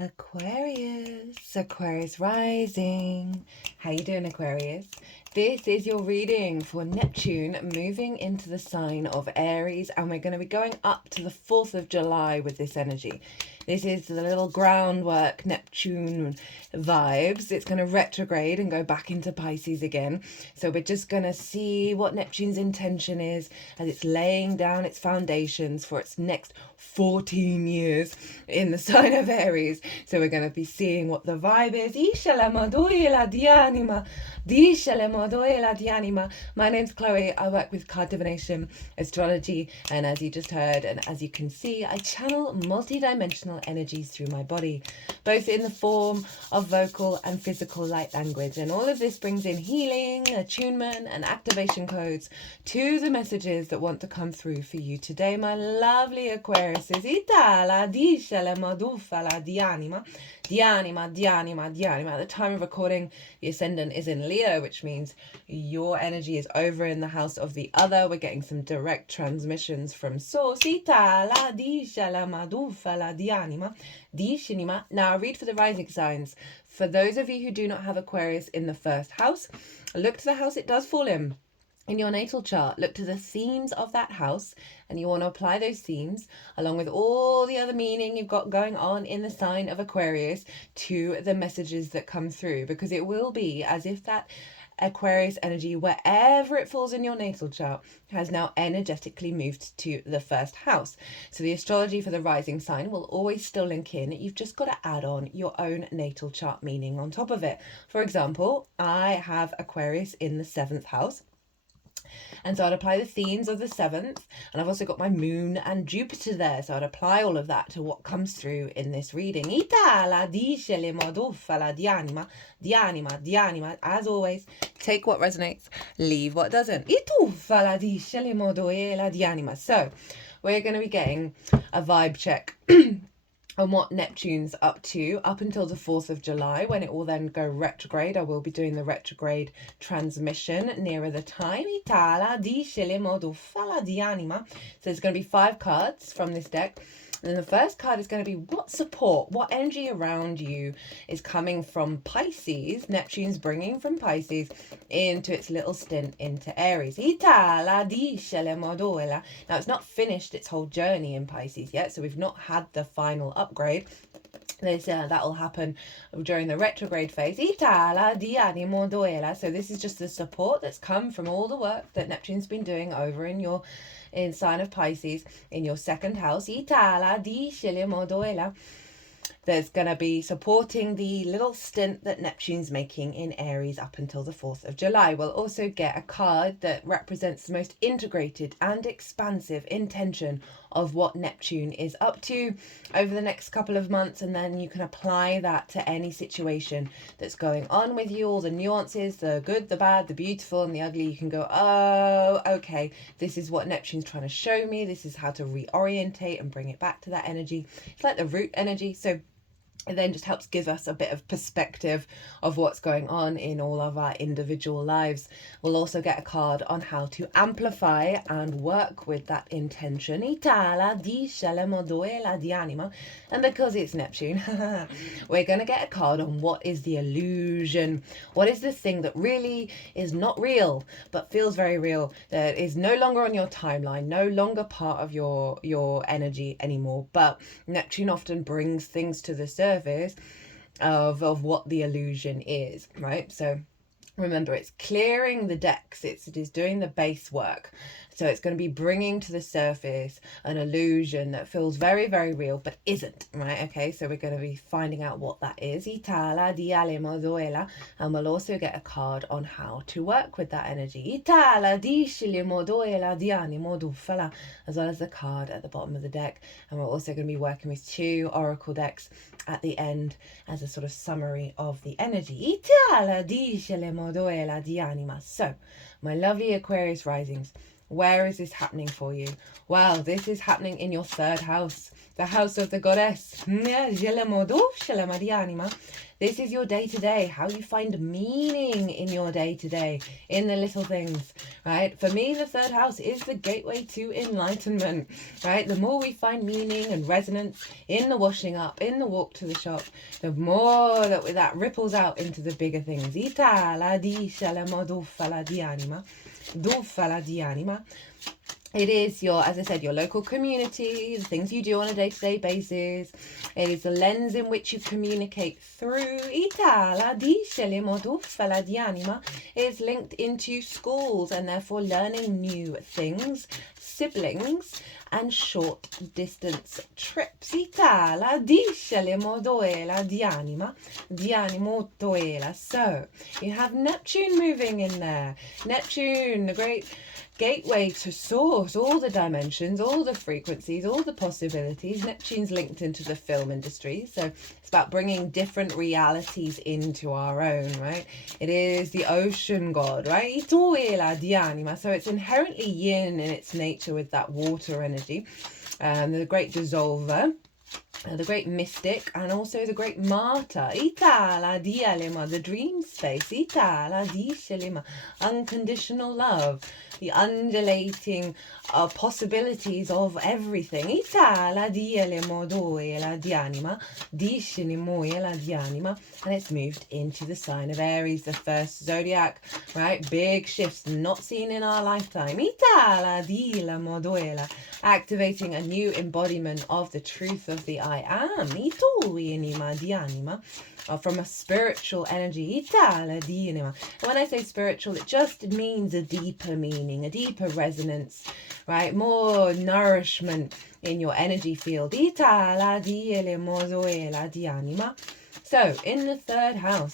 Aquarius rising. How you doing, Aquarius? This is your reading for Neptune moving into the sign of Aries, and we're going to be going up to the 4th of July with this energy. This is the little groundwork Neptune vibes. It's going to retrograde and go back into Pisces again. So we're just going to see what Neptune's intention is as it's laying down its foundations for its next 14 years in the sign of Aries. So we're going to be seeing what the vibe is. My name's Chloe. I work with card divination, astrology, and as you just heard, and as you can see, I channel multi-dimensional energies through my body, both in the form of vocal and physical light language. And all of this brings in healing, attunement, and activation codes to the messages that want to come through for you today, my lovely Aquarius. At the time of recording, the ascendant is in Leo, which means your energy is over in the house of the other. We're getting some direct transmissions from source. Now I read for the rising signs. For those of you who do not have Aquarius in the first house, look to the house it does fall in your natal chart. Look to the themes of that house, and you want to apply those themes along with all the other meaning you've got going on in the sign of Aquarius to the messages that come through, because it will be as if that Aquarius energy, wherever it falls in your natal chart, has now energetically moved to the first house. So the astrology for the rising sign will always still link in. You've just got to add on your own natal chart meaning on top of it. For example, I have Aquarius in the 7th house. And so I'd apply the themes of the 7th, and I've also got my moon and Jupiter there, so I'd apply all of that to what comes through in this reading. As always, take what resonates, leave what doesn't. So we're going to be getting a vibe check on what Neptune's up to up until the 4th of July, when it will then go retrograde. I will be doing the retrograde transmission nearer the time. So there's going to be 5 cards from this deck. And then the first card is going to be what support, what energy around you is coming from Pisces. Neptune's bringing from Pisces into its little stint into Aries. Now, it's not finished its whole journey in Pisces yet, so we've not had the final upgrade. That will happen during the retrograde phase. So this is just the support that's come from all the work that Neptune's been doing over in sign of Pisces in your 2nd house. There's going to be supporting the little stint that Neptune's making in Aries up until the 4th of July. We'll also get a card that represents the most integrated and expansive intention of what Neptune is up to over the next couple of months, and then you can apply that to any situation that's going on with you, all the nuances, the good, the bad, the beautiful, and the ugly. You can go, oh, okay, this is what Neptune's trying to show me. This is how to reorientate and bring it back to that energy. It's like the root energy. So it then just helps give us a bit of perspective of what's going on in all of our individual lives. We'll also get a card on how to amplify and work with that intention. And because it's Neptune, we're going to get a card on what is the illusion. What is the thing that really is not real, but feels very real, that is no longer on your timeline, no longer part of your energy anymore. But Neptune often brings things to the surface of what the illusion is, right? So remember, it's clearing the decks, it is doing the base work. So it's going to be bringing to the surface an illusion that feels very, very real, but isn't, right? Okay, so we're going to be finding out what that is. And we'll also get a card on how to work with that energy. As well as the card at the bottom of the deck. And we're also going to be working with 2 oracle decks at the end as a sort of summary of the energy. So, my lovely Aquarius risings, Where is this happening for you? Well, this is happening in your third house, the house of the goddess. This is your day-to-day, how you find meaning in your day-to-day, in the little things, right? For me, the third house is the gateway to enlightenment, right? The more we find meaning and resonance in the washing up, in the walk to the shop, the more that ripples out into the bigger things. It is your, as I said, your local community, the things you do on a day-to-day basis. It is the lens in which you communicate through. It's linked into schools and therefore learning new things, siblings, and short distance trips. So you have Neptune moving in there. Neptune, the great gateway to source, all the dimensions, all the frequencies, all the possibilities. Neptune's linked into the film industry, so it's about bringing different realities into our own, right? It is the ocean god, right? So it's inherently yin in its nature with that water energy, the great dissolver, the great mystic, and also the great martyr. The dream space. Unconditional love. The undulating possibilities of everything. And it's moved into the sign of Aries, the first zodiac, right? Big shifts not seen in our lifetime. Activating a new embodiment of the truth of the I am. From a spiritual energy. And when I say spiritual, it just means a deeper meaning, a deeper resonance, right? More nourishment in your energy field. So in the third house,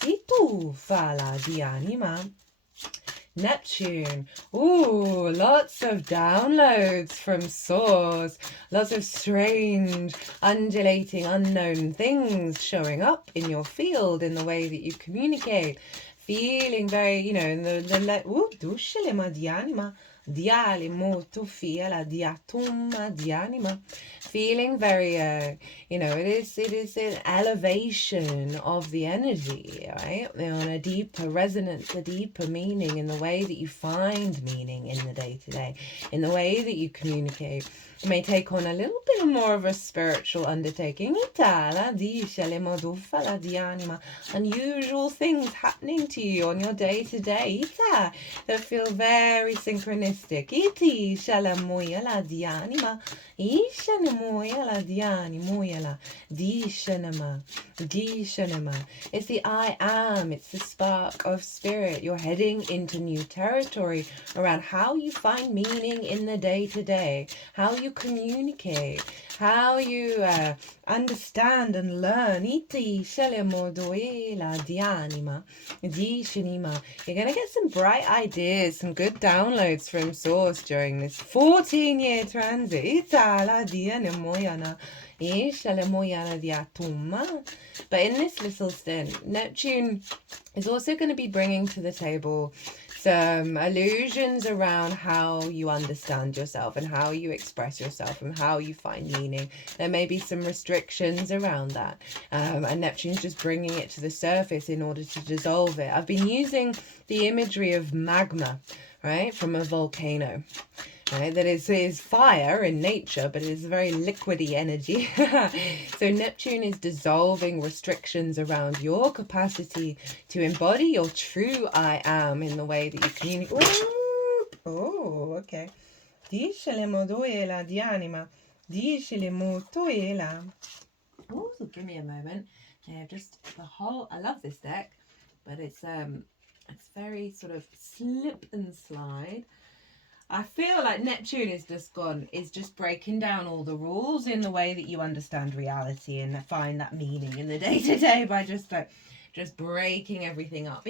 Neptune. Ooh, lots of downloads from source. Lots of strange, undulating, unknown things showing up in your field, in the way that you communicate. Feeling very, in feeling very, it is an elevation of the energy, right? On a deeper resonance, a deeper meaning in the way that you find meaning in the day-to-day, in the way that you communicate. You may take on a little bit more of a spiritual undertaking. Unusual things happening to you on your day-to-day that feel very synchronistic. It's the I am, it's the spark of spirit. You're heading into new territory around how you find meaning in the day-to-day, how you communicate, how you understand and learn. You're going to get some bright ideas, some good downloads from source during this 14-year transit. But in this little stint, Neptune is also going to be bringing to the table some illusions around how you understand yourself and how you express yourself and how you find meaning. There may be some restrictions around that, and Neptune's just bringing it to the surface in order to dissolve it. I've been using the imagery of magma, right, from a volcano. Right, that is fire in nature, but it is a very liquidy energy. So Neptune is dissolving restrictions around your capacity to embody your true I am in the way that you communicate. Oh, okay. Oh, give me a moment. Yeah, just the whole. I love this deck, but it's very sort of slip and slide. I feel like Neptune is just breaking down all the rules in the way that you understand reality and find that meaning in the day-to-day by just breaking everything up.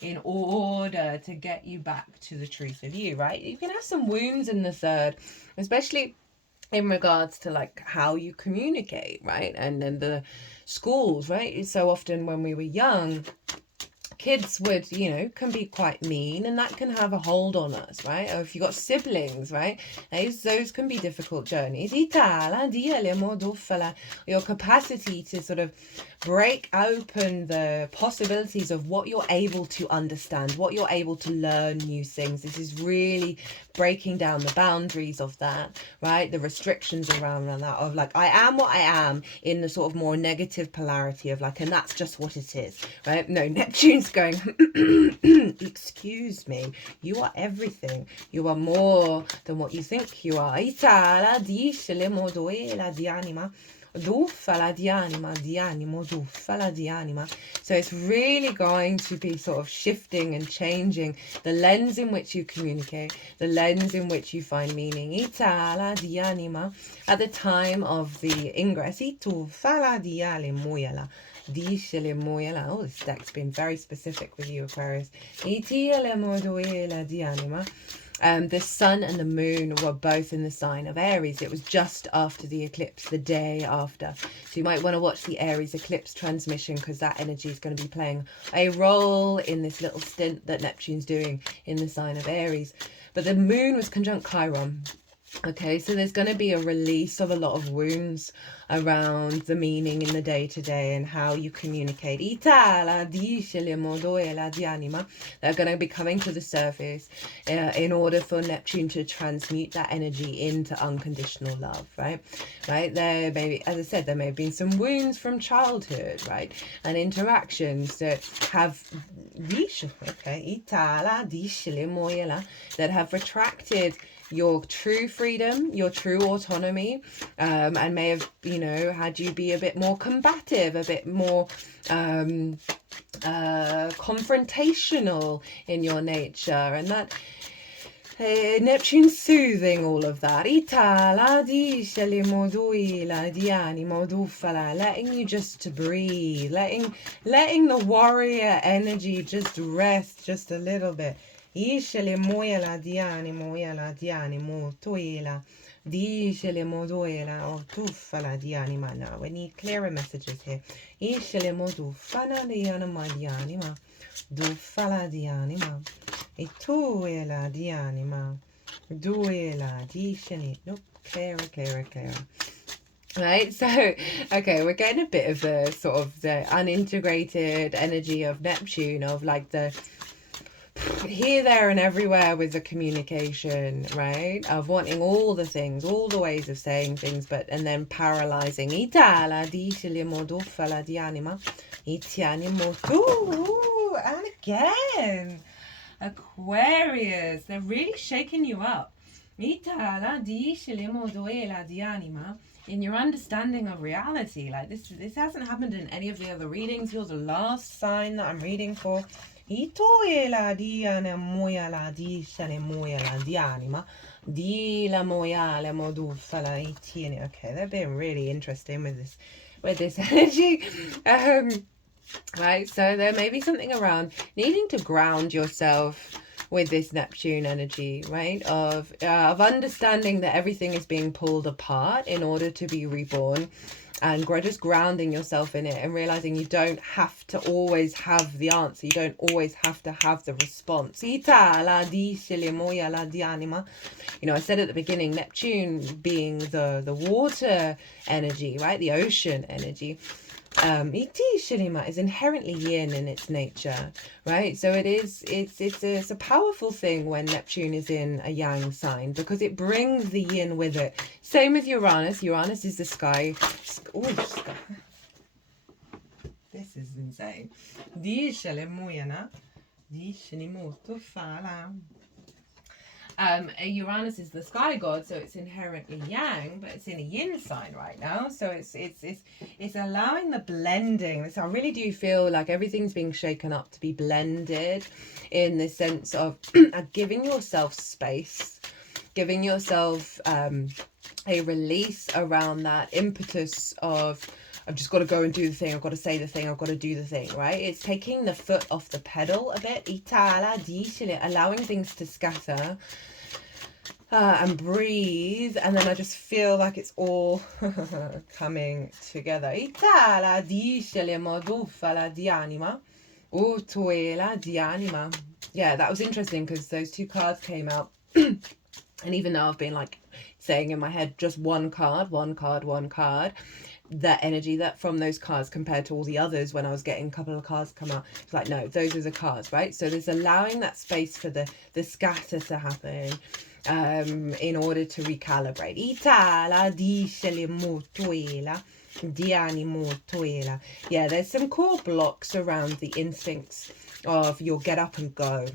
In order to get you back to the truth of you, right? You can have some wounds in the third, especially in regards to like how you communicate, right? And then the schools, right? So often when we were young, kids would, you know, can be quite mean, and that can have a hold on us, right? Or if you've got siblings, right? Those can be difficult journeys. Your capacity to sort of break open the possibilities of what you're able to understand, what you're able to learn new things. This is really breaking down the boundaries of that, right? The restrictions around that of like, I am what I am, in the sort of more negative polarity of like, and that's just what it is, right? No, Neptune's going, excuse me, you are everything. You are more than what you think you are. Duffala di anima, di animo, duffala di anima. So it's really going to be sort of shifting and changing the lens in which you communicate, the lens in which you find meaning. Itala di anima. At the time of the ingress, itufala di ale moyala. Oh, this deck's been very specific with you, Aquarius. Itiale moduela di anima. The sun and the moon were both in the sign of Aries. It was just after the eclipse, the day after. So you might want to watch the Aries eclipse transmission, because that energy is going to be playing a role in this little stint that Neptune's doing in the sign of Aries. But the moon was conjunct Chiron. Okay, so there's going to be a release of a lot of wounds around the meaning in the day-to-day and how you communicate. They're going to be coming to the surface in order for Neptune to transmute that energy into unconditional love, right? There may be, as I said, there may have been some wounds from childhood, right? And interactions that have that have retracted your true freedom, your true autonomy, and may have, you know, had you be a bit more combative, a bit more confrontational in your nature, and that Neptune's soothing all of that. Letting you just to breathe, letting the warrior energy just rest just a little bit. Ishele moyela dianimo toela. Dishele modoela or tufala dianima. Now we need clearer messages here. Ishele modu fana dianima dianima. Dufala dianima. Ituela dianima. Duela dishele. Nope, clearer. Right, so okay, we're getting a bit of the sort of the unintegrated energy of Neptune, of like the here, there, and everywhere with the communication, right? Of wanting all the things, all the ways of saying things, and then paralyzing. And again, Aquarius, they're really shaking you up. In your understanding of reality. Like this hasn't happened in any of the other readings. You're the last sign that I'm reading for. Okay, they're being really interesting with this energy. Right, so there may be something around needing to ground yourself with this Neptune energy, right? Of understanding that everything is being pulled apart in order to be reborn, and just grounding yourself in it and realizing you don't have to always have the answer. You don't always have to have the response. You know, I said at the beginning, Neptune being the water energy, right? The ocean energy. Is inherently yin in its nature, right? So it's a powerful thing when Neptune is in a yang sign, because it brings the yin with it. Same with Uranus. Uranus is the sky. This is insane. Uranus is the sky god, so it's inherently yang, but it's in a yin sign right now, so it's allowing the blending. So I really do feel like everything's being shaken up to be blended, in the sense of giving yourself space, giving yourself a release around that impetus of I've just got to go and do the thing, I've got to say the thing, I've got to do the thing, right? It's taking the foot off the pedal a bit, allowing things to scatter and breathe, and then I just feel like it's all coming together. Tuela di anima. Yeah, that was interesting because those two cards came out. And even though I've been like saying in my head just one card, the energy that from those cards compared to all the others when I was getting a couple of cards come out, it's like, no, those are the cards, right? So there's allowing that space for the scatter to happen in order to recalibrate. Itala discele motuela. Yeah, there's some core blocks around the instincts of your get up and go,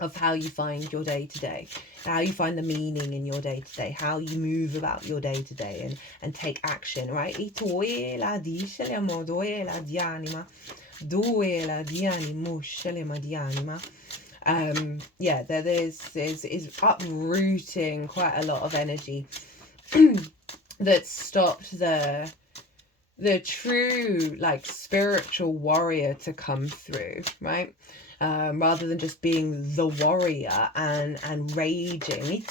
of how you find your day to day, how you find the meaning in your day to day, how you move about your day to day and take action, right? Yeah, there is uprooting quite a lot of energy that stopped the true like spiritual warrior to come through, right? Rather than just being the warrior and raging.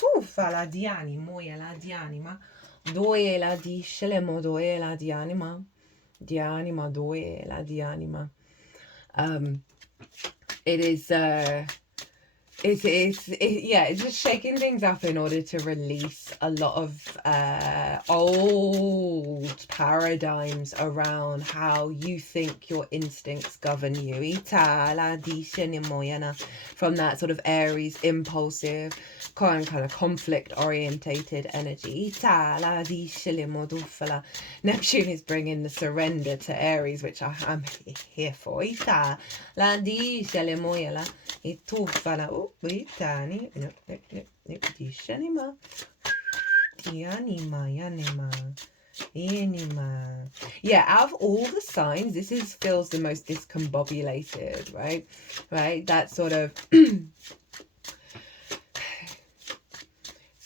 It is it's just shaking things up in order to release a lot of old paradigms around how you think your instincts govern you. From that sort of Aries, impulsive, kind of conflict orientated energy. Neptune is bringing the surrender to Aries, which I'm here for. Yeah, out of all the signs, this feels the most discombobulated, right? That sort of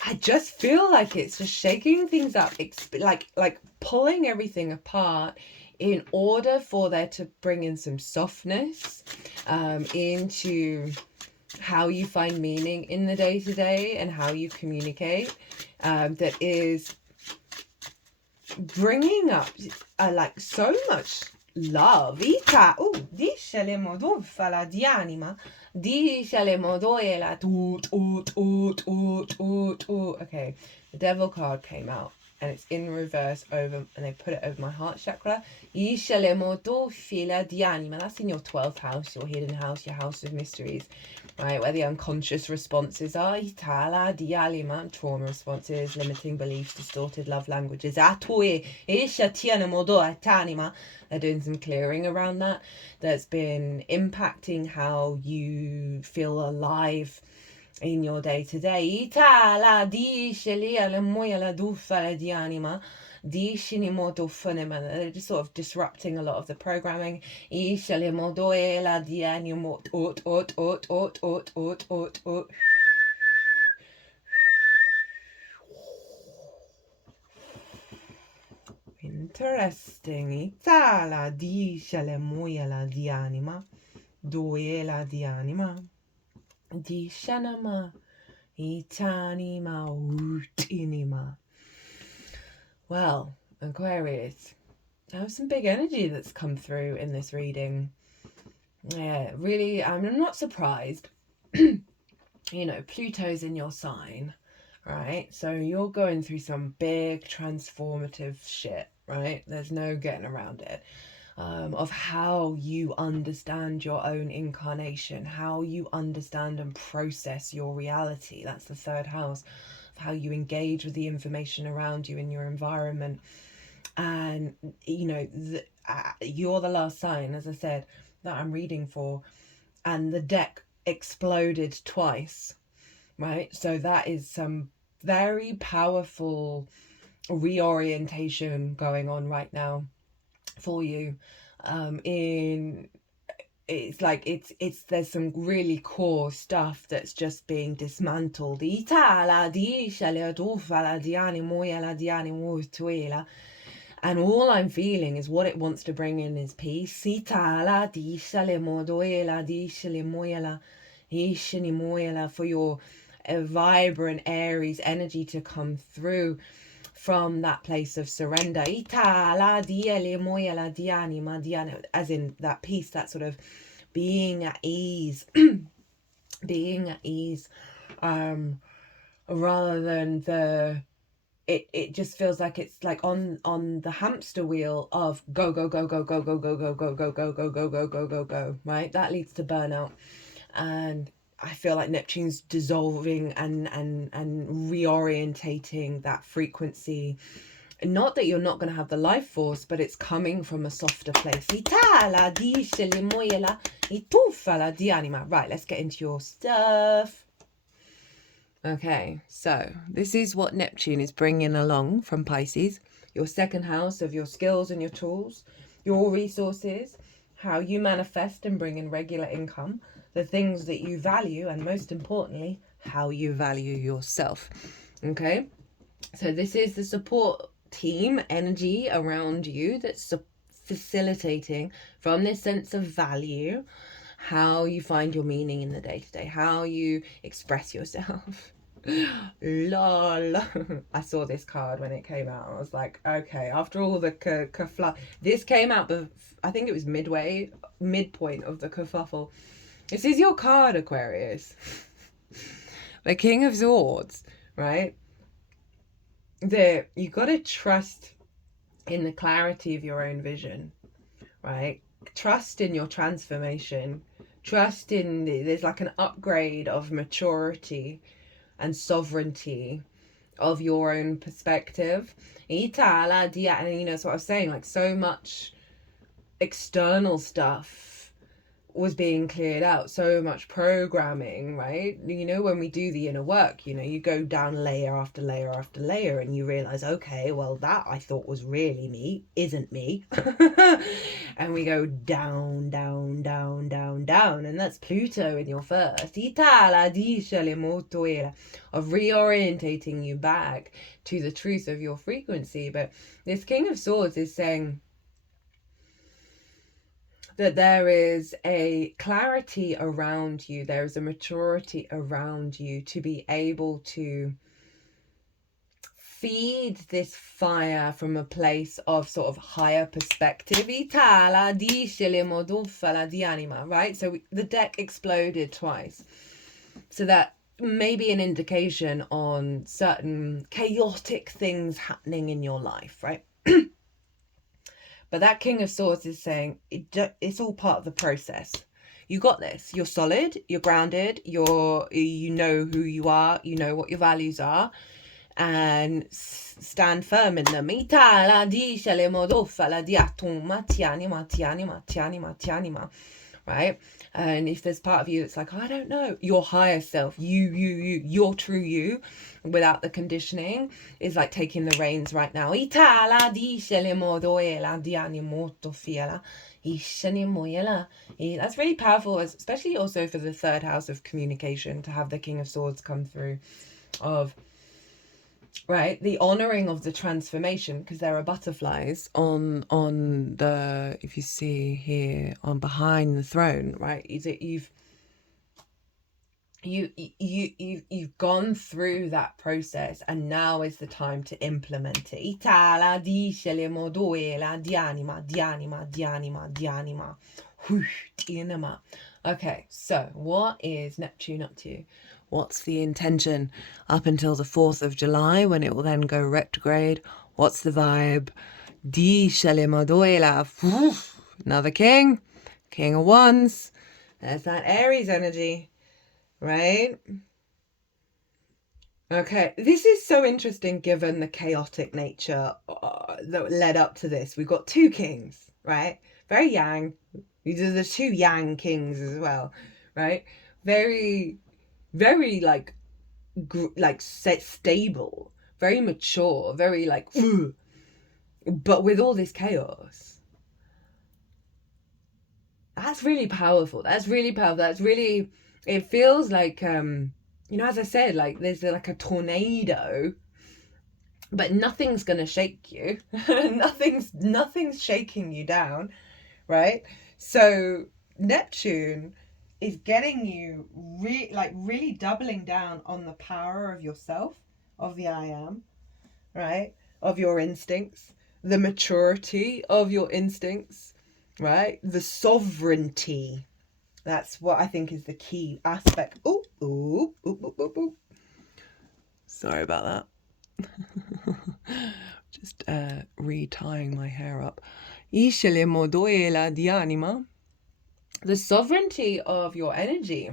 I just feel like it's just shaking things up, like pulling everything apart in order for there to bring in some softness into how you find meaning in the day-to-day and how you communicate, that is bringing up like so much love. Okay, the devil card came out and it's in reverse over, and they put it over my heart chakra. That's in your 12th house, your hidden house, your house of mysteries, right, where the unconscious responses are. Trauma responses, limiting beliefs, distorted love languages. They're doing some clearing around that. That's been impacting how you feel alive in your day to day. They're just sort of disrupting a lot of the programming. Interesting. Itala discele moyala di anima. Duela di anima. Di shanama. Itanima utinima. Well, Aquarius, I have some big energy that's come through in this reading. Yeah, really, I'm not surprised. Pluto's in your sign, right? So you're going through some big transformative shit, right? There's no getting around it. Of how you understand your own incarnation, how you understand and process your reality. That's the 3rd house, of how you engage with the information around you in your environment. And, you're the last sign, as I said, that I'm reading for. And the deck exploded twice, right? So that is some very powerful reorientation going on right now for you. There's some really core stuff that's just being dismantled. And all I'm feeling is what it wants to bring in is peace. For your vibrant Aries energy to come through, from that place of surrender. As in that peace, that sort of being at ease. Being at ease. Rather than it just feels like it's like on the hamster wheel of go, right? That leads to burnout. And I feel like Neptune's dissolving and reorientating that frequency. Not that you're not going to have the life force, but it's coming from a softer place. Right, let's get into your stuff. Okay, so this is what Neptune is bringing along from Pisces. Your second house of your skills and your tools, your resources, how you manifest and bring in regular income, the things that you value, and most importantly, how you value yourself. Okay, so this is the support team energy around you that's facilitating from this sense of value how you find your meaning in the day-to-day, how you express yourself. Lol. I saw this card when it came out. I was like, okay, after all the kerfluff, this came out, I think it was midpoint of the kerfuffle. This is your card, Aquarius. The King of Swords, right? You got to trust in the clarity of your own vision, right? Trust in your transformation. Trust in there's like an upgrade of maturity and sovereignty of your own perspective. And you know, that's what I was saying, like so much external stuff was being cleared out, so much programming, right? You know, when we do the inner work, you know, you go down layer after layer after layer and you realize, okay, well, that I thought was really me isn't me. And we go down, down, down, down, down, and that's Pluto in your first, of reorientating you back to the truth of your frequency. But this King of Swords is saying that there is a clarity around you, there is a maturity around you to be able to feed this fire from a place of sort of higher perspective. Right? So the deck exploded twice. So that may be an indication on certain chaotic things happening in your life, right? But that King of Swords is saying it's all part of the process. You got this. You're solid. You're grounded. You know who you are. You know what your values are, and stand firm in them. Right? And if there's part of you that's like, I don't know, your higher self, your true you, without the conditioning, is like taking the reins right now. That's really powerful, especially also for the third house of communication, to have the King of Swords come through, of right, the honoring of the transformation, because there are butterflies on the, if you see here, on behind the throne, right? Is it you've gone through that process, and now is the time to implement it. Okay, so what is Neptune up to? What's the intention up until the 4th of July, when it will then go retrograde? What's the vibe? Another king of wands. There's that Aries energy, right? Okay, this is so interesting given the chaotic nature that led up to this. We've got two kings, right? Very yang. These are the two yang kings as well, right? Very like stable, very mature, very like, but with all this chaos. That's really powerful. That's really, it feels like, you know, as I said, like there's like a tornado, but nothing's going to shake you. Nothing's shaking you down, right? So Neptune is getting you really doubling down on the power of yourself, of the I am, right? of your instincts, the maturity of your instincts, right? The sovereignty. That's what I think is the key aspect. Ooh, ooh, ooh, ooh, ooh, ooh. Sorry about that. Just retying my hair up. The sovereignty of your energy,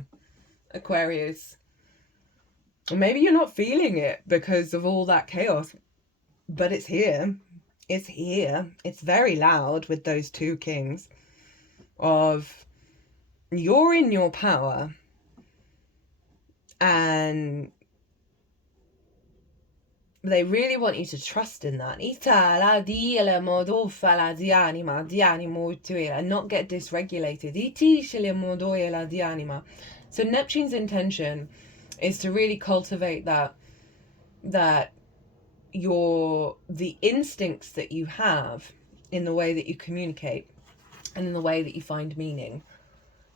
Aquarius. Maybe you're not feeling it because of all that chaos, but it's here. It's here. It's very loud with those two kings of you're in your power and they really want you to trust in that and not get dysregulated. So Neptune's intention is to really cultivate that the instincts that you have in the way that you communicate and in the way that you find meaning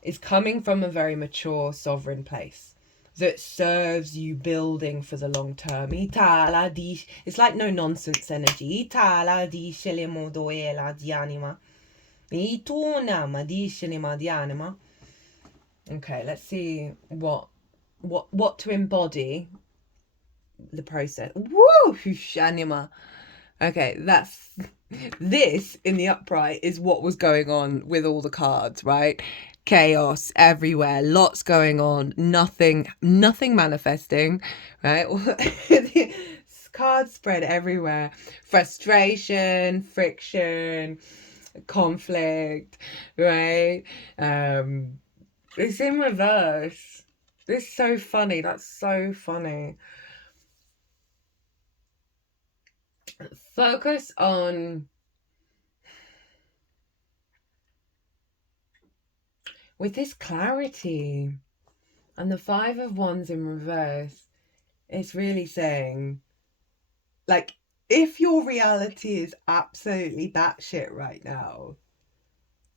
is coming from a very mature, sovereign place that serves you building for the long term. It's like no nonsense energy. Okay, let's see what to embody the process. Woo! Anima. Okay, this in the upright is what was going on with all the cards, right? Chaos everywhere, lots going on, nothing manifesting, right? Cards spread everywhere. Frustration, friction, conflict, right? It's in reverse. It's so funny. That's so funny. Focus on with this clarity and the 5 of Wands in reverse. It's really saying, like, if your reality is absolutely batshit right now,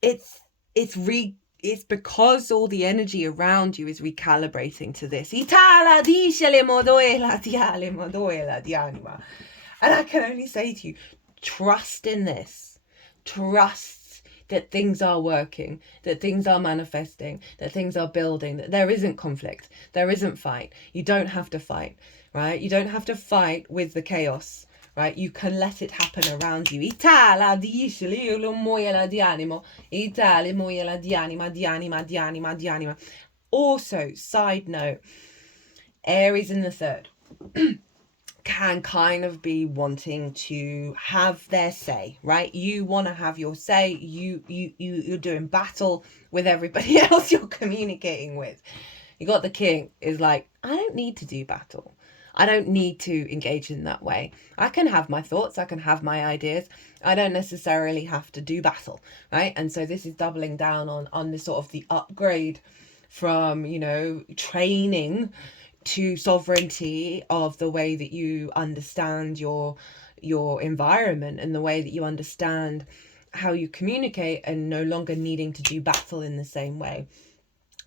it's because all the energy around you is recalibrating to this. And I can only say to you, trust in this. Trust that things are working, that things are manifesting, that things are building, that there isn't conflict, there isn't fight. You don't have to fight, right? You don't have to fight with the chaos, right? You can let it happen around you. Also, side note, Aries in the third can kind of be wanting to have their say, right? You want to have your say. You're doing battle with everybody else you're communicating with. You got the king is like, I don't need to do battle. I don't need to engage in that way. I can have my thoughts. I can have my ideas. I don't necessarily have to do battle, right? And so this is doubling down on the sort of the upgrade from, training to sovereignty of the way that you understand your environment and the way that you understand how you communicate and no longer needing to do battle in the same way.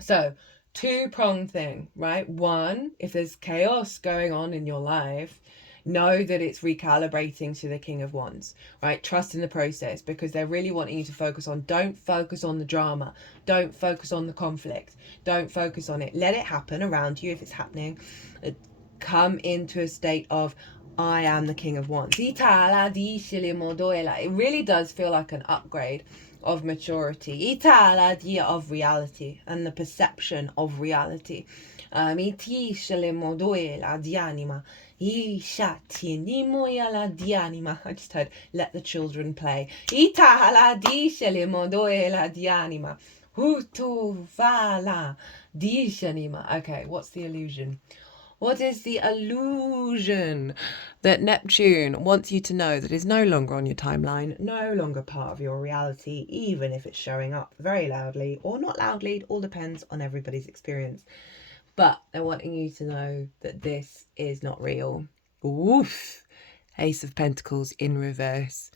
So, two-pronged thing, right? One, if there's chaos going on in your life, know that it's recalibrating to the King of Wands, right? Trust in the process, because they're really wanting you to focus on, don't focus on the drama, don't focus on the conflict, don't focus on it. Let it happen around you if it's happening. Come into a state of, I am the King of Wands. It really does feel like an upgrade of maturity, of reality and the perception of reality. I just heard let the children play. Okay, what's the illusion? What is the illusion that Neptune wants you to know that is no longer on your timeline, no longer part of your reality, even if it's showing up very loudly or not loudly? It all depends on everybody's experience. But they're wanting you to know that this is not real. Oof. Ace of Pentacles in reverse.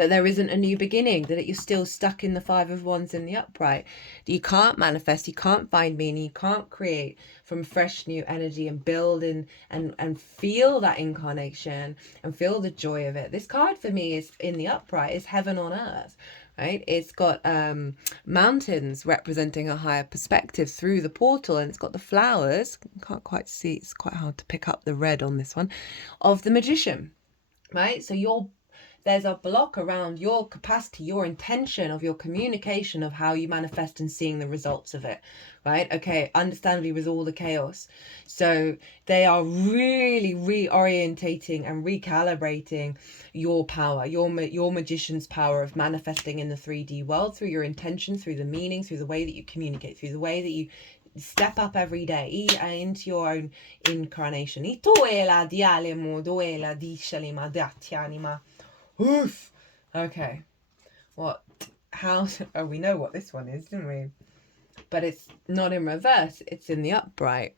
that there isn't a new beginning, that you're still stuck in the Five of Wands in the upright. You can't manifest, you can't find meaning, you can't create from fresh new energy and build and feel that incarnation and feel the joy of it. This card for me is in the upright, is heaven on earth. Right, it's got mountains representing a higher perspective through the portal, and it's got the flowers. You can't quite see, it's quite hard to pick up the red on this one, of the magician. Right, so there's a block around your capacity, your intention of your communication of how you manifest and seeing the results of it, right? Okay, understandably with all the chaos. So they are really reorientating and recalibrating your power, your magician's power of manifesting in the 3D world through your intention, through the meaning, through the way that you communicate, through the way that you step up every day into your own incarnation. Oof. Okay. We know what this one is, didn't we? But it's not in reverse, it's in the upright.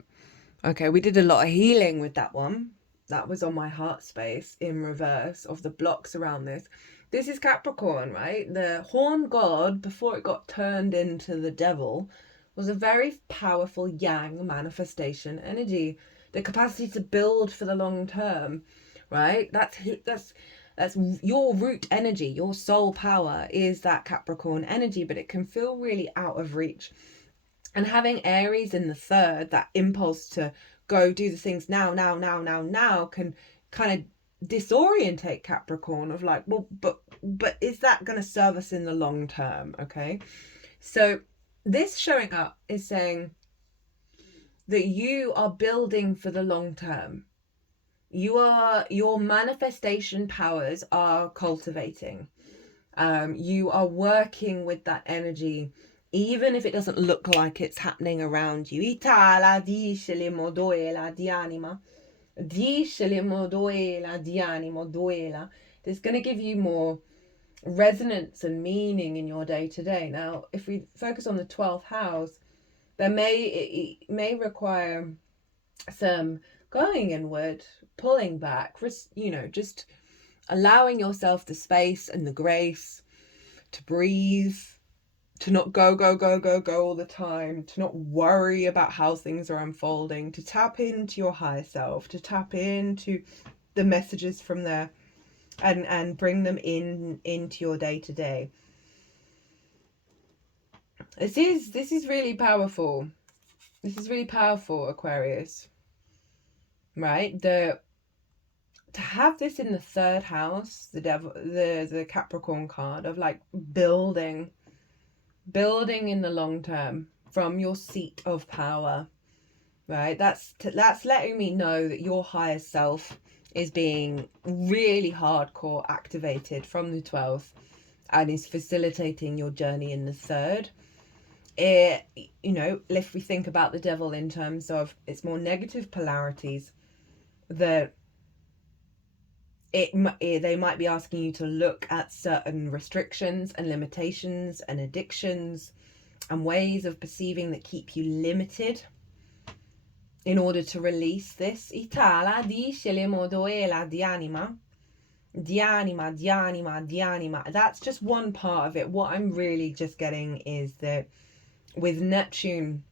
Okay, we did a lot of healing with that one. That was on my heart space in reverse of the blocks around this. This is Capricorn, right? The horn god, before it got turned into the devil, was a very powerful yang manifestation energy. The capacity to build for the long term, right? That's your root energy, your soul power is that Capricorn energy, but it can feel really out of reach. And having Aries in the third, that impulse to go do the things now, can kind of disorientate Capricorn of like, well, but is that going to serve us in the long term? Okay. So this showing up is saying that you are building for the long term. Your manifestation powers are cultivating. You are working with that energy, even if it doesn't look like it's happening around you. It's going to give you more resonance and meaning in your day-to-day. Now, if we focus on the 12th house, it may require some going inward, pulling back, just allowing yourself the space and the grace to breathe, to not go all the time, to not worry about how things are unfolding, to tap into your higher self, to tap into the messages from there and bring them into your day-to-day. This is really powerful. This is really powerful, Aquarius. Right? To have this in the third house, the devil, the Capricorn card of like building in the long term from your seat of power, right? That's letting me know that your higher self is being really hardcore activated from the 12th and is facilitating your journey in the third. If we think about the devil in terms of its more negative polarities, that they might be asking you to look at certain restrictions and limitations and addictions and ways of perceiving that keep you limited in order to release this. That's just one part of it. What I'm really just getting is that with Neptune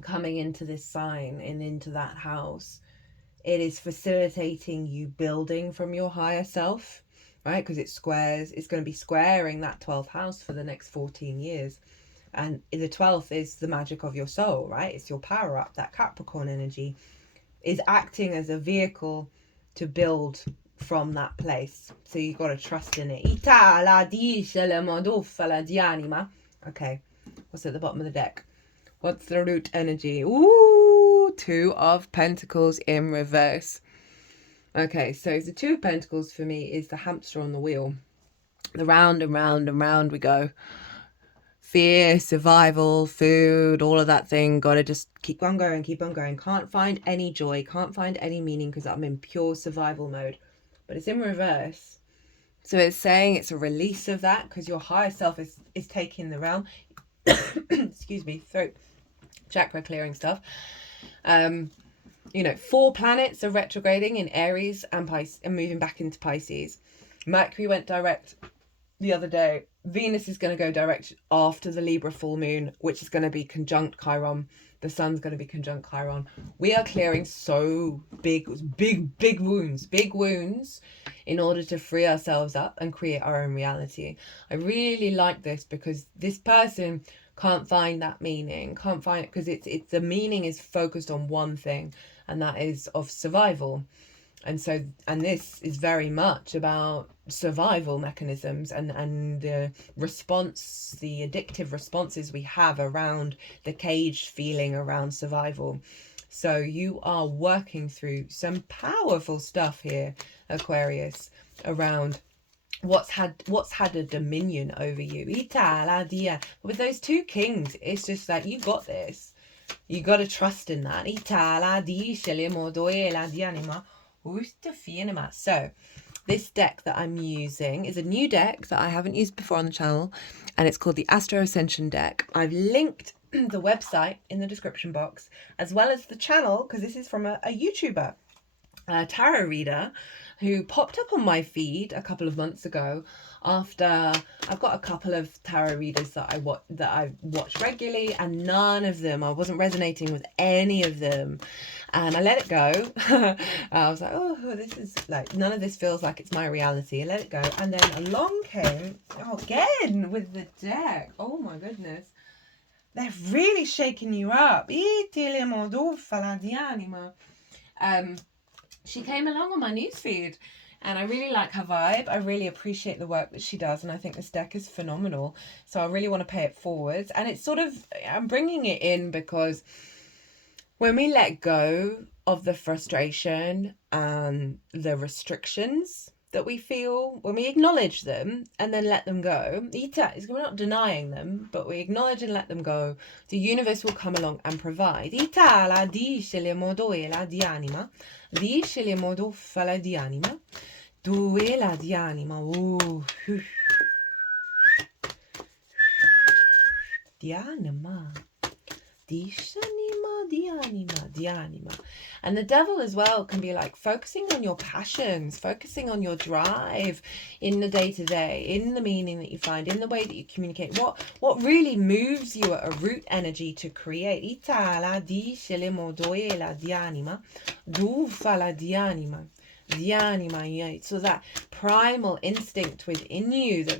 coming into this sign and into that house, it is facilitating you building from your higher self, right? Because it's going to be squaring that 12th house for the next 14 years. And the 12th is the magic of your soul, right? It's your power up. That Capricorn energy is acting as a vehicle to build from that place. So you've got to trust in it. Okay, what's at the bottom of the deck? What's the root energy? Ooh, Two of Pentacles in reverse. Okay, so the Two of Pentacles for me is the hamster on the wheel. The round and round and round we go. Fear, survival, food, all of that thing. Gotta just keep on going, keep on going. Can't find any joy, can't find any meaning because I'm in pure survival mode. But it's in reverse. So it's saying it's a release of that because your higher self is taking the realm. Excuse me, throat chakra clearing stuff. 4 planets are retrograding in Aries and moving back into Pisces. Mercury went direct the other day, Venus is going to go direct after the Libra full moon, which is going to be conjunct Chiron. The sun's going to be conjunct Chiron. We are clearing so big wounds in order to free ourselves up and create our own reality. I really like this because this person can't find that meaning, can't find it because it's the meaning is focused on one thing, and that is of survival. And this is very much about survival mechanisms and the response, the addictive responses we have around the caged feeling around survival. So you are working through some powerful stuff here, Aquarius, around what's had a dominion over you. With those two kings, it's just like, you got this. You got to trust in that. So this deck that I'm using is a new deck that I haven't used before on the channel, and it's called the Astro Ascension deck. I've linked the website in the description box, as well as the channel, because this is from a YouTuber, a tarot reader, who popped up on my feed a couple of months ago after I've got a couple of tarot readers that I watch regularly, and none of them, I wasn't resonating with any of them, and I let it go. I was like, oh, this is like, none of this feels like it's my reality. I let it go, and then along came, again with the deck, oh my goodness, they're really shaking you up. She came along on my newsfeed, and I really like her vibe. I really appreciate the work that she does, and I think this deck is phenomenal. So I really want to pay it forward. And it's sort of, I'm bringing it in because when we let go of the frustration and the restrictions that we feel, when we acknowledge them and then let them go, we're not denying them, but we acknowledge and let them go, the universe will come along and provide. Dice le modo fala di anima, duela di anima, di anima, di anima. And the devil as well can be like focusing on your passions, focusing on your drive in the day-to-day, in the meaning that you find, in the way that you communicate, what really moves you at a root energy to create. Itala dice le modoela di anima, du fala di anima. So that primal instinct within you that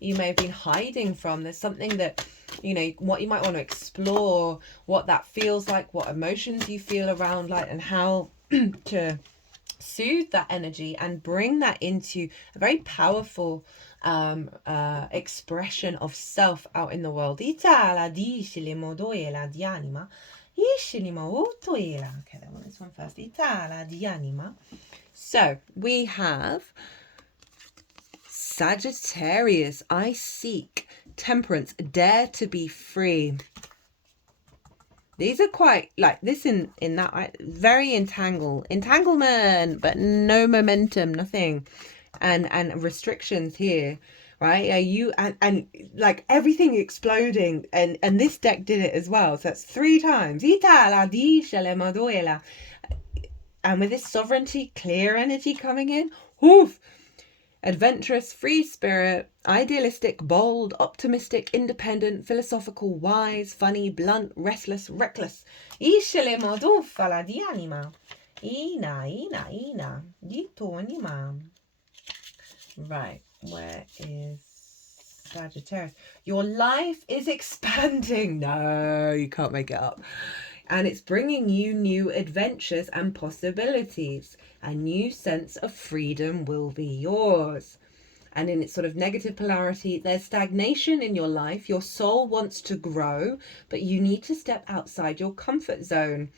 you may have been hiding from. There's something that, you know, what you might want to explore, what that feels like, what emotions you feel around, like, and how to soothe that energy and bring that into a very powerful expression of self out in the world. Okay, I want this one first. So we have Sagittarius. I seek temperance, dare to be free. These are quite like this in that very entanglement, but no momentum, nothing, and restrictions here. Right, you and like everything exploding, and this deck did it as well. So that's 3 times. And with this sovereignty, clear energy coming in, woof, adventurous, free spirit, idealistic, bold, optimistic, independent, philosophical, wise, funny, blunt, restless, reckless. Right, where is Sagittarius? Your life is expanding. No, you can't make it up. And it's bringing you new adventures and possibilities. A new sense of freedom will be yours. And in its sort of negative polarity, there's stagnation in your life. Your soul wants to grow, but you need to step outside your comfort zone.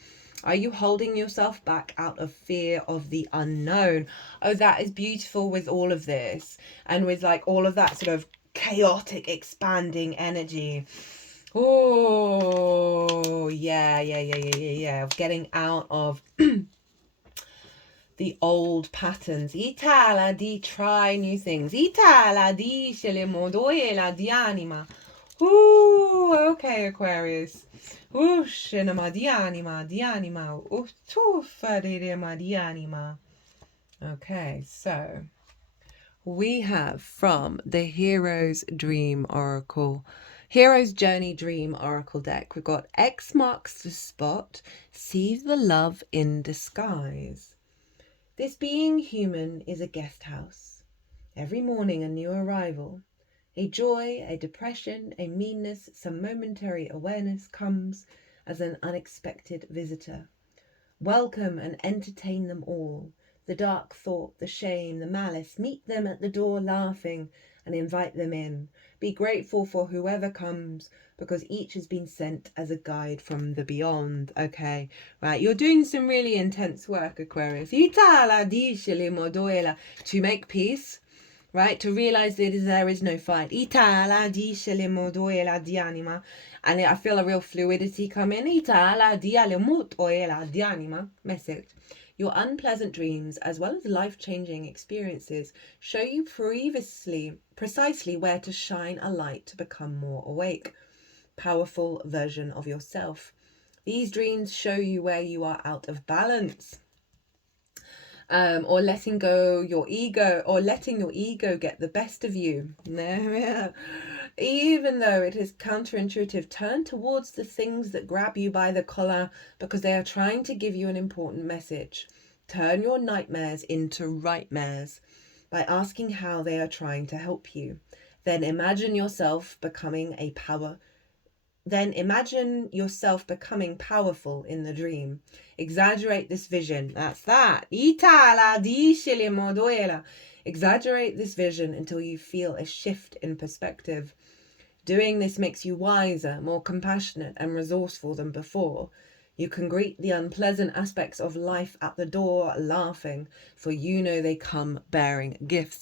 Are you holding yourself back out of fear of the unknown? Oh, that is beautiful with all of this. And with like all of that sort of chaotic, expanding energy. Oh, yeah. Of getting out of the old patterns. Itala di try new things. Itala di se le modoela di anima. Ooh, okay, Aquarius. Shinama di anima. Tuffa di anima. Okay, so we have from the Hero's Dream Oracle, Hero's Journey Dream Oracle deck, we've got X marks the spot, see the love in disguise. This being human is a guest house. Every morning a new arrival. A joy, a depression, a meanness, some momentary awareness comes as an unexpected visitor. Welcome and entertain them all. The dark thought, the shame, the malice, meet them at the door laughing and invite them in. Be grateful for whoever comes because each has been sent as a guide from the beyond. Okay, right, you're doing some really intense work, Aquarius. To make peace, right? To realize that there is no fight. And I feel a real fluidity come in. Message. Your unpleasant dreams, as well as life-changing experiences, show you precisely where to shine a light to become more awake, powerful version of yourself. These dreams show you where you are out of balance. Or letting go your ego, or letting your ego get the best of you. Even though it is counterintuitive, turn towards the things that grab you by the collar because they are trying to give you an important message. Turn your nightmares into rightmares by asking how they are trying to help you. Then imagine yourself becoming powerful in the dream. Exaggerate this vision. That's that. Exaggerate this vision until you feel a shift in perspective. Doing this makes you wiser, more compassionate and resourceful than before. You can greet the unpleasant aspects of life at the door laughing, for you know they come bearing gifts.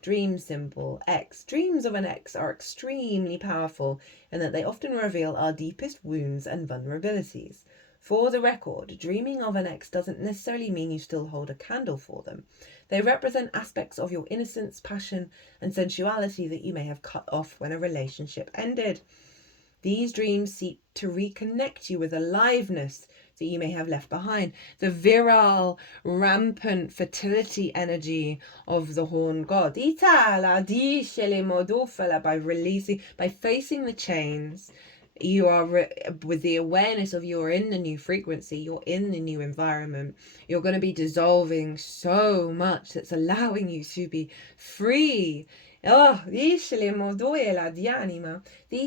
Dream symbol X. Dreams of an X are extremely powerful in that they often reveal our deepest wounds and vulnerabilities. For the record, dreaming of an X doesn't necessarily mean you still hold a candle for them. They represent aspects of your innocence, passion, and sensuality that you may have cut off when a relationship ended. These dreams seek to reconnect you with aliveness that you may have left behind. The virile, rampant fertility energy of the horn god. By facing the chains, you are with the awareness of you're in the new frequency, you're in the new environment, you're going to be dissolving so much that's allowing you to be free. These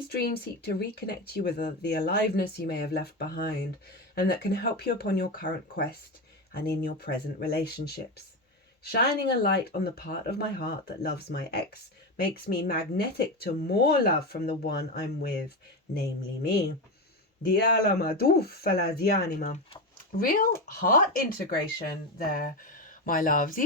dreams seek to reconnect you with the aliveness you may have left behind, and that can help you upon your current quest and in your present relationships. Shining a light on the part of my heart that loves my ex makes me magnetic to more love from the one I'm with, namely me. Real heart integration there, my loves.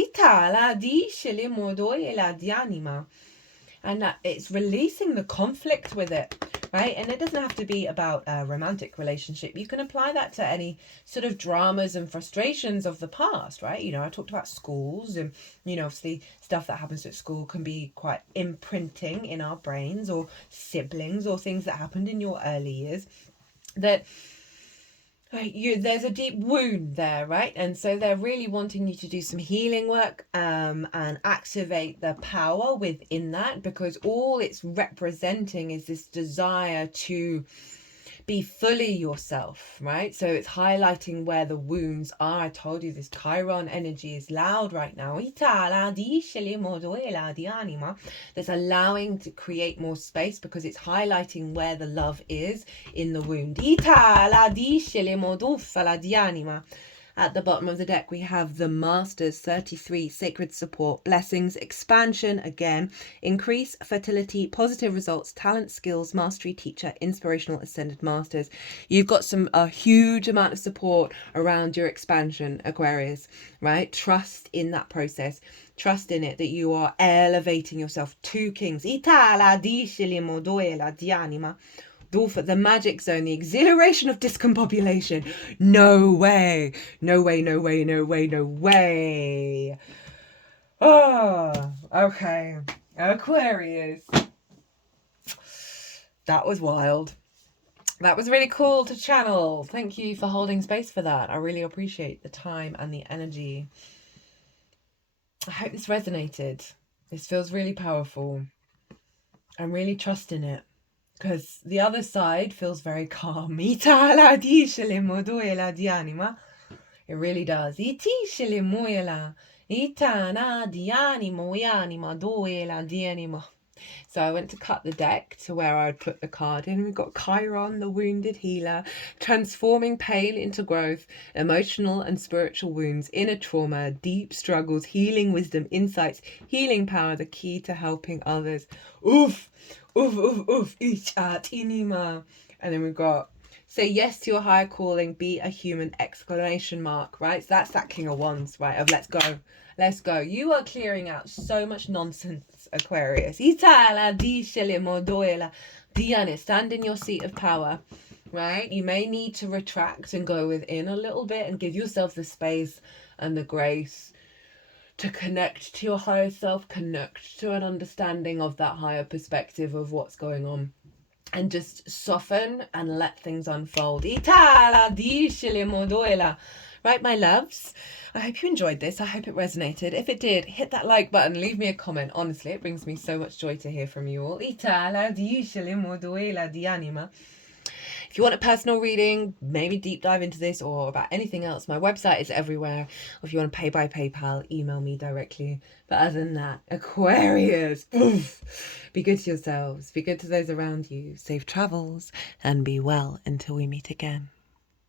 And that it's releasing the conflict with it, right? And it doesn't have to be about a romantic relationship. You can apply that to any sort of dramas and frustrations of the past, right? You know, I talked about schools, and, you know, obviously stuff that happens at school can be quite imprinting in our brains, or siblings, or things that happened in your early years that there's a deep wound there, right? And so they're really wanting you to do some healing work and activate the power within that, because all it's representing is this desire to be fully yourself, right? So it's highlighting where the wounds are. I told you this Chiron energy is loud right now. That's allowing to create more space because it's highlighting where the love is in the wound. At the bottom of the deck, we have the Masters 33, Sacred Support, Blessings, Expansion, again, Increase, Fertility, Positive Results, Talent, Skills, Mastery, Teacher, Inspirational, Ascended Masters. You've got a huge amount of support around your expansion, Aquarius, right? Trust in that process. Trust in it, that you are elevating yourself to kings. The magic zone, the exhilaration of discombobulation. No way. No way, no way, no way, no way. Oh, okay. Aquarius. That was wild. That was really cool to channel. Thank you for holding space for that. I really appreciate the time and the energy. I hope this resonated. This feels really powerful. I'm really trusting it. Because the other side feels very calm. It really does. So I went to cut the deck to where I'd put the card in. We've got Chiron, the wounded healer, transforming pain into growth, emotional and spiritual wounds, inner trauma, deep struggles, healing wisdom, insights, healing power, the key to helping others. Oof, oof, oof, oof, tinima. And then we've got say yes to your higher calling, be a human, exclamation mark, right? So that's that King of Wands, right? Of let's go. Let's go. You are clearing out so much nonsense, Aquarius. Stand in your seat of power, right? You may need to retract and go within a little bit and give yourself the space and the grace to connect to your higher self, connect to an understanding of that higher perspective of what's going on. And just soften and let things unfold. Right, my loves? I hope you enjoyed this. I hope it resonated. If it did, hit that like button. Leave me a comment. Honestly, it brings me so much joy to hear from you all. If you want a personal reading, maybe deep dive into this or about anything else, my website is everywhere. Or if you want to pay by PayPal, email me directly. But other than that, Aquarius, oof, be good to yourselves, be good to those around you, safe travels, and be well until we meet again.